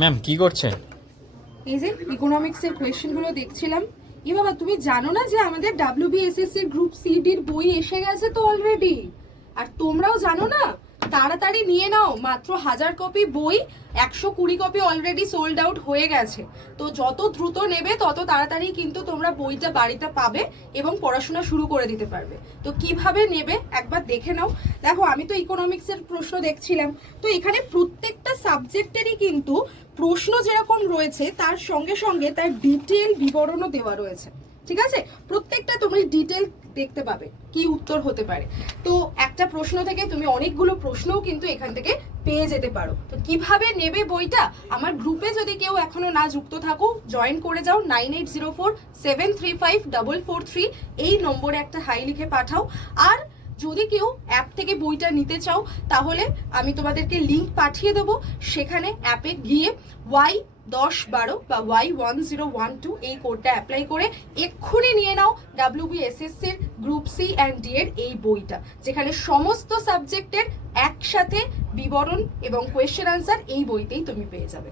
Ma'am কি করছেন? এই যে ইকোনমিক্সের কোয়েশ্চেনগুলো দেখছিলাম। এ বাবা, তুমি জানো না যে আমাদের WBSSC গ্রুপ সিডির বই এসে গেছে তো অলরেডি? আর তোমরাও জানো না, তাড়াতাড়ি নিয়ে নাও, মাত্র 1000 কপি বই, 120 কপি অলরেডি সোল্ড আউট হয়ে গেছে। তো যত দ্রুত নেবে তত তাড়াতাড়ি কিন্তু তোমরা বইটা বাড়িতে পাবে এবং পড়াশোনা শুরু করে দিতে পারবে। তো কিভাবে নেবে একবার দেখে নাও। দেখো, আমি তো ইকোনমিক্সের প্রশ্ন দেখছিলাম, তো এখানে প্রত্যেকটা সাবজেক্টেরই কিন্তু প্রশ্ন যেরকম রয়েছে তার সঙ্গে সঙ্গে তার ডিটেল বিবরণও দেওয়া রয়েছে। ঠিক আছে, প্রত্যেকটা তুমি ডিটেল দেখতে পাবে কি উত্তর হতে পারে। তো একটা প্রশ্ন থেকে তুমি অনেকগুলো প্রশ্নও কিন্তু এখান থেকে পেয়ে যেতে পারো। তো কিভাবে নেবে বইটা, আমার গ্রুপে যদি কেউ এখনো না যুক্ত থাকো, জয়েন করে যাও। 9804735443 এই নম্বরে একটা হাই লিখে পাঠাও। আর যদি কেউ অ্যাপ থেকে বইটা নিতে চাও, তাহলে আমি তোমাদেরকে লিংক পাঠিয়ে দেবো। সেখানে অ্যাপে গিয়ে Y1012 বা Y1012 এই কোডটা অ্যাপ্লাই করে এক্ষুনি নিয়ে নাও WBSSCর গ্রুপ সি অ্যান্ড ডি এর এই বইটা, যেখানে সমস্ত সাবজেক্টের একসাথে বিবরণ এবং কোয়েশ্চেন আনসার এই বইতেই তুমি পেয়ে যাবে।